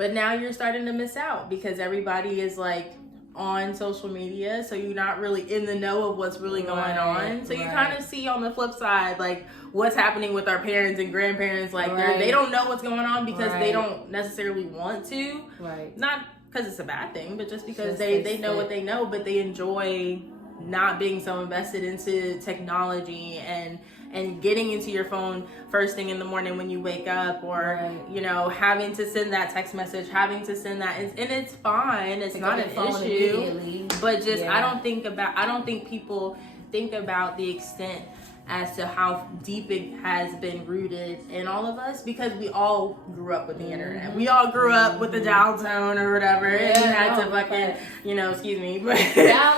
But now you're starting to miss out because everybody is like on social media, so you're not really in the know of what's really going on. So you kind of see on the flip side like what's happening with our parents and grandparents. Like they don't know what's going on because they don't necessarily want to. Not because it's a bad thing, but just because they know what they know, but they enjoy not being so invested into technology and getting into your phone first thing in the morning when you wake up, or you know, having to send that text message, having to send that, and it's fine, it's not an issue, but just I don't think people think about the extent as to how deep it has been rooted in all of us, because we all grew up with the internet. We all grew up with the dial tone or whatever, and you had to fucking, you know, excuse me, but we all,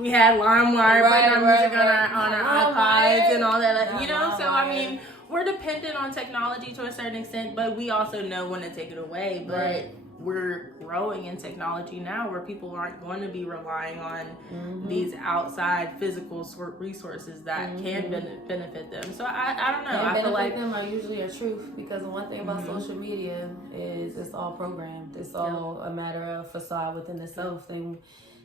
we had LimeWire, putting our music on our iPods and all that, you know. So I mean, we're dependent on technology to a certain extent, but we also know when to take it away. But we're growing in technology now where people aren't going to be relying on these outside physical resources that can benefit them. So I don't know. I feel like them are usually a truth, because the one thing about social media is it's all programmed. It's all a matter of facade within itself. And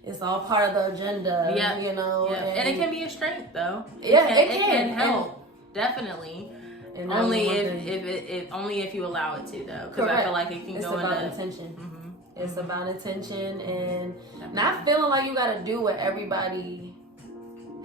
it's all part of the agenda, you know. And it can be a strength, though. It can help, definitely. And only if you allow it to, though, because I feel like it can go into intention. It's about intention and not feeling like you got to do what everybody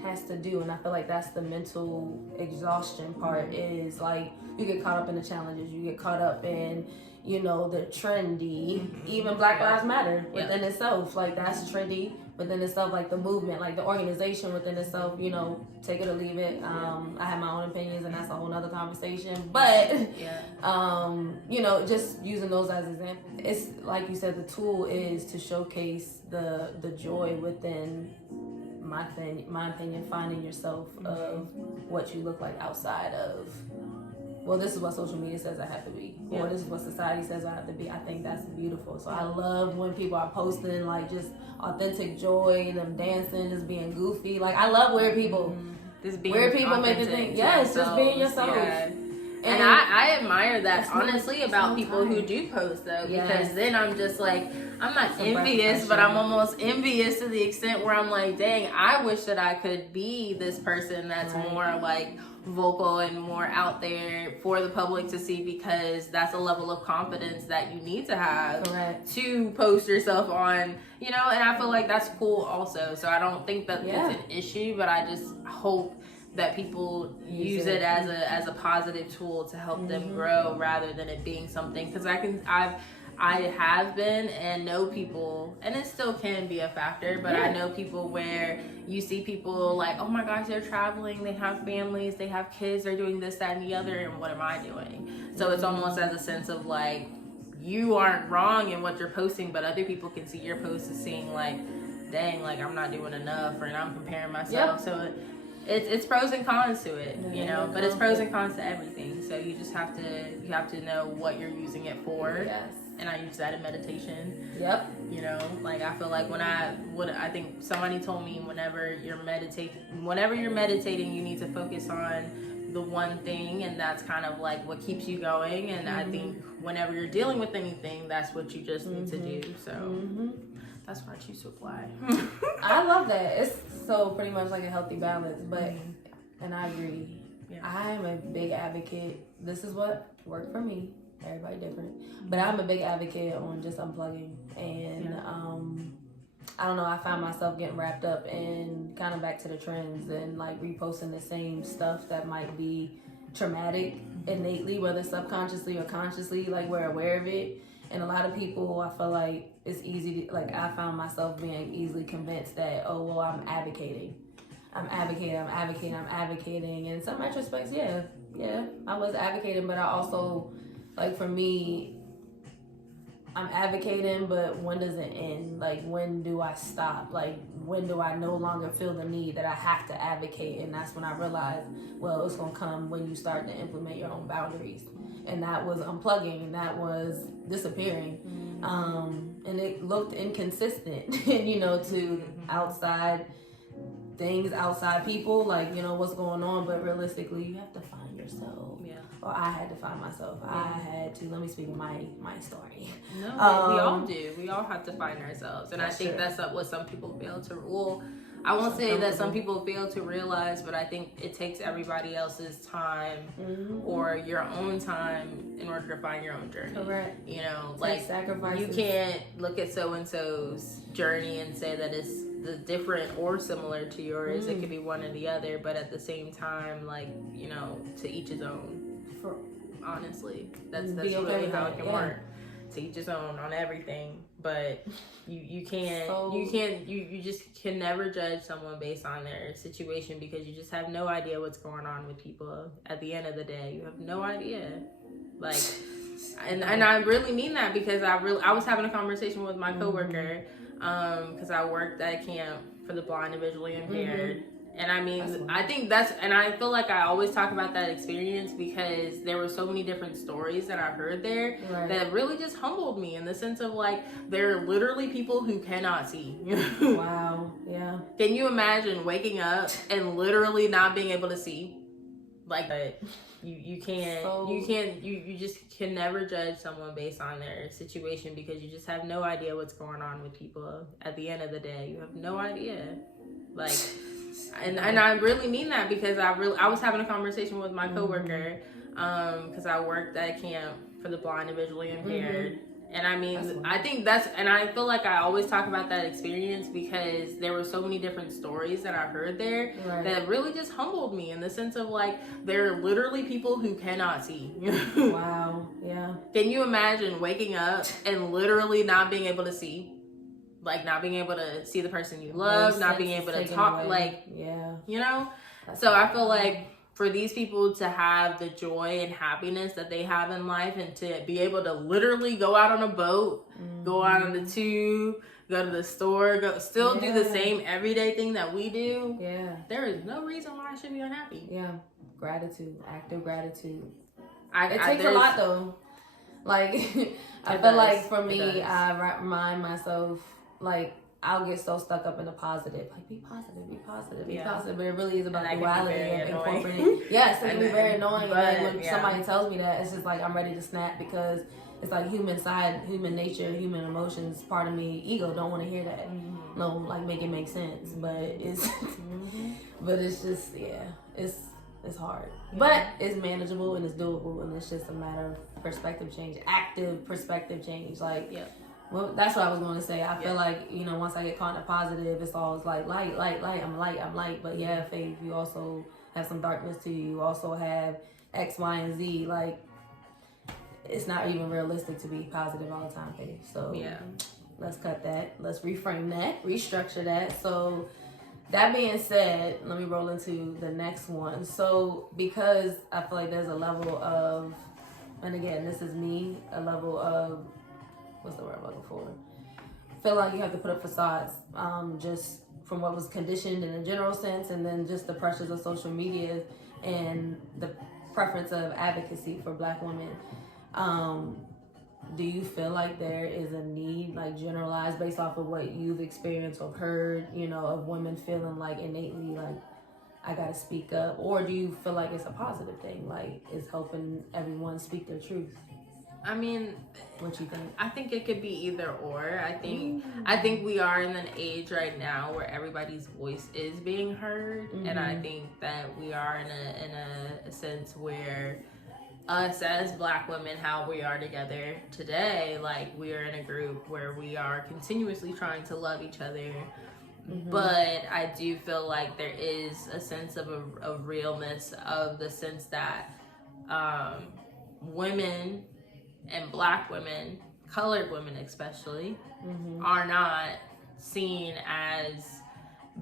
has to do. And I feel like that's the mental exhaustion part. Is like you get caught up in the challenges, you get caught up in, you know, the trendy, even Black Lives Matter within itself, like that's trendy within itself, like the movement, like the organization within itself, you know, take it or leave it. I have my own opinions, and that's a whole nother conversation, but you know, just using those as examples, it's like you said, the tool is to showcase the joy within my opinion, finding yourself of what you look like outside of, well, this is what social media says I have to be, or this is what society says I have to be. I think that's beautiful. So I love when people are posting like just authentic joy, them dancing, just being goofy. Like I love weird people. Just being weird people make it think, just being yourself. And I admire that, honestly, about people who do post, though, because then I'm just like, I'm not envious, but I'm almost envious to the extent where I'm like, dang, I wish that I could be this person that's more like vocal and more out there for the public to see, because that's a level of confidence that you need to have to post yourself on, you know. And I feel like that's cool also. So I don't think that it's an issue, but I just hope that people use it as a positive tool to help them grow, rather than it being something, because I have been and know people, and it still can be a factor, but I know people where you see people like, oh my gosh, they're traveling, they have families, they have kids, they're doing this, that, and the other, and what am I doing? So it's almost as a sense of like, you aren't wrong in what you're posting, but other people can see your post as seeing like, dang, like I'm not doing enough, or I'm comparing myself. So it's pros and cons to it, you know, but it's pros and cons to everything. So you just have to know what you're using it for. And I use that in meditation. You know, like I feel like I think somebody told me whenever you're meditating, you need to focus on the one thing, and that's kind of like what keeps you going. And I think whenever you're dealing with anything, that's what you just need to do. So that's what I choose to apply. I love that. It's so pretty much like a healthy balance, but and I agree. I'm a big advocate. This is what worked for me. Everybody different, but I'm a big advocate on just unplugging, and I don't know, I find myself getting wrapped up in kind of back to the trends and like reposting the same stuff that might be traumatic innately, whether subconsciously or consciously, like we're aware of it. And a lot of people, I feel like it's easy to, like I found myself being easily convinced that, oh well, I'm advocating. And in some retrospects, I was advocating, but I also, like for me, I'm advocating, but when does it end? Like when do I stop? Like when do I no longer feel the need that I have to advocate? And that's when I realized, well, it's gonna come when you start to implement your own boundaries. And that was unplugging, and that was disappearing. And it looked inconsistent, you know, to outside things, outside people, like, you know, what's going on. But realistically, you have to find yourself. Yeah. Or I had to find myself. Yeah. I had to, let me speak my story. No, we all do. We all have to find ourselves. And I think that's what some people fail to, well, I won't say that some people fail to realize, but I think it takes everybody else's time or your own time in order to find your own journey. Correct. You know, like you can't look at so-and-so's journey and say that it's the different or similar to yours. It could be one or the other, but at the same time, like, you know, to each his own. Honestly, that's really how it can work. To each his own on everything, but you just can never judge someone based on their situation, because you just have no idea what's going on with people. At the end of the day, you have no idea. Like, and I really mean that, because I was having a conversation with my coworker, because I worked at a camp for the blind and visually impaired. And I mean, I think and I feel like I always talk about that experience because there were so many different stories that I heard there that really just humbled me, in the sense of, like, there are literally people who cannot see. Wow. Yeah. Can you imagine waking up and literally not being able to see? Like, you just can never judge someone based on their situation, because you just have no idea what's going on with people. At the end of the day, you have no idea. Like, and I really mean that, because I was having a conversation with my coworker, because I worked at a camp for the blind and visually impaired. And I mean, I think and I feel like I always talk about that experience because there were so many different stories that I heard there that really just humbled me, in the sense of, like, there are literally people who cannot see. Wow. Yeah. Can you imagine waking up and literally not being able to see? Like, not being able to see the person you love, not being able to talk, away. Like, you know? So I feel like for these people to have the joy and happiness that they have in life, and to be able to literally go out on a boat, go out on the tube, go to the store, still do the same everyday thing that we do. Yeah. There is no reason why I should be unhappy. Yeah. Gratitude, active gratitude. It takes a lot, though. Like, I feel like for me, I remind myself, like, I'll get so stuck up in the positive. Like, be positive, be positive, be positive. But it really is about duality and incorporating. Yes, it can be very annoying. But when somebody tells me that, it's just like I'm ready to snap, because it's like human nature, human emotions, part of me, ego, don't want to hear that. No, like, make it make sense. But it's but it's just, it's hard. But it's manageable and it's doable, and it's just a matter of perspective change, active perspective change. Like, well, that's what I was going to say. I feel like, you know, once I get caught in a positive, it's always like light. I'm light. But Faith, you also have some darkness to you. You also have X, Y, and Z. Like, it's not even realistic to be positive all the time, Faith. So let's cut that. Let's reframe that, restructure that. So that being said, let me roll into the next one. So because I feel like there's a level of, and again, this is me, a level of, what's the word I'm looking for? Feel like you have to put up facades, just from what was conditioned in a general sense, and then just the pressures of social media and the preference of advocacy for Black women. Do you feel like there is a need, like, generalized based off of what you've experienced or heard, you know, of women feeling like innately like, I gotta speak up? Or do you feel like it's a positive thing, like it's helping everyone speak their truth? I mean, what you think? I think it could be either or. I think we are in an age right now where everybody's voice is being heard, and I think that we are in a sense where us as Black women, how we are together today, like, we are in a group where we are continuously trying to love each other. But I do feel like there is a sense of a realness, of the sense that women and Black women, colored women especially, are not seen as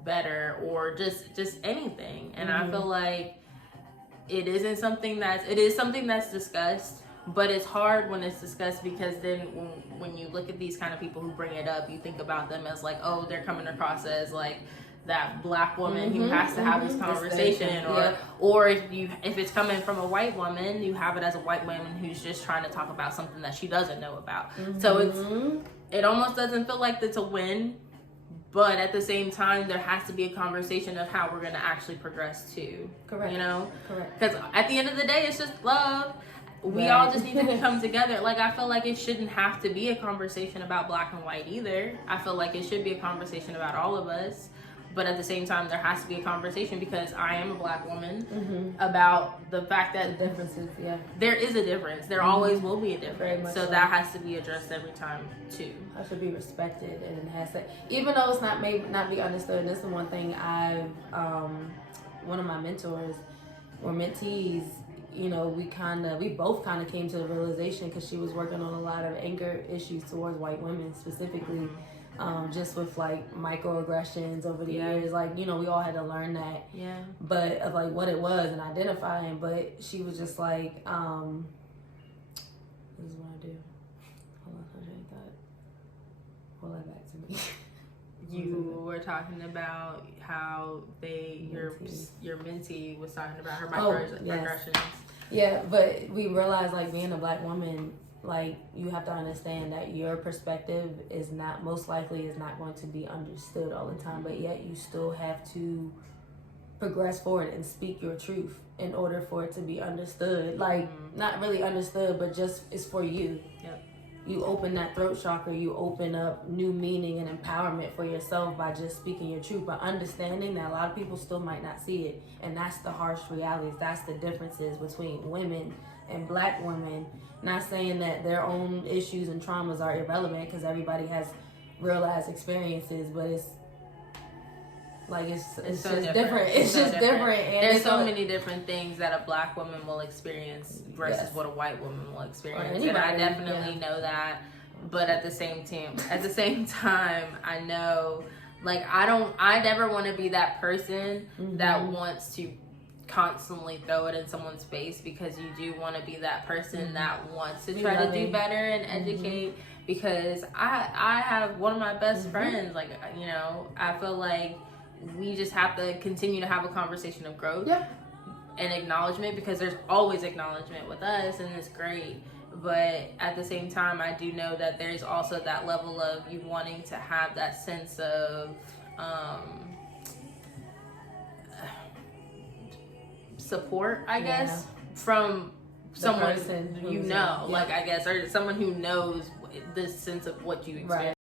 better or just anything. And I feel like it is something that's discussed, but it's hard when it's discussed, because then when you look at these kind of people who bring it up, you think about them as like, oh, they're coming across as like that Black woman who has to have this conversation, or if it's coming from a white woman, you have it as a white woman who's just trying to talk about something that she doesn't know about. So it almost doesn't feel like it's a win, But at the same time, there has to be a conversation of how we're going to actually progress too. Correct. You know? Correct. Because at the end of the day, it's just love. We all just need to come together. Like, I feel like it shouldn't have to be a conversation about black and white either. I feel like it should be a conversation about all of us. But at the same time, there has to be a conversation, because I am a black woman, about the fact that the differences, there is a difference. There always will be a difference. Very much So so. that has to be addressed every time too. I should be respected, and it has to, even though it's not may not be understood. This is one thing I've one of my mentors or mentees, you know, we both kind of came to the realization, because she was working on a lot of anger issues towards white women specifically, just with like microaggressions over the years. Like, you know, we all had to learn that, but of like what it was and identifying. But she was just like, this is what I do. Hold on, I didn't thought. Pull that back to me. You were talking about how your mentee was talking about her microaggressions. Yeah, but we realized, like, being a black woman, like, you have to understand that your perspective is not, most likely is not going to be understood all the time, but yet you still have to progress forward and speak your truth in order for it to be understood. Like, not really understood, but just it's for you. Yep. You open that throat chakra, you open up new meaning and empowerment for yourself by just speaking your truth, but understanding that a lot of people still might not see it. And that's the harsh realities. That's the differences between women and black women. Not saying that their own issues and traumas are irrelevant, because everybody has real-ass experiences, but it's like it's so just different. It's just different. And there's so many different things that a black woman will experience versus what a white woman will experience. And I definitely know that. But at the same time, I know, like, I never want to be that person that wants to constantly throw it in someone's face, because you do want to be that person that wants to try to do better and educate. Because I have one of my best friends, like, you know, I feel like we just have to continue to have a conversation of growth and acknowledgement, because there's always acknowledgement with us, and it's great. But at the same time, I do know that there's also that level of you wanting to have that sense of support, I guess, from someone you know, like, I guess, or someone who knows this sense of what you experience.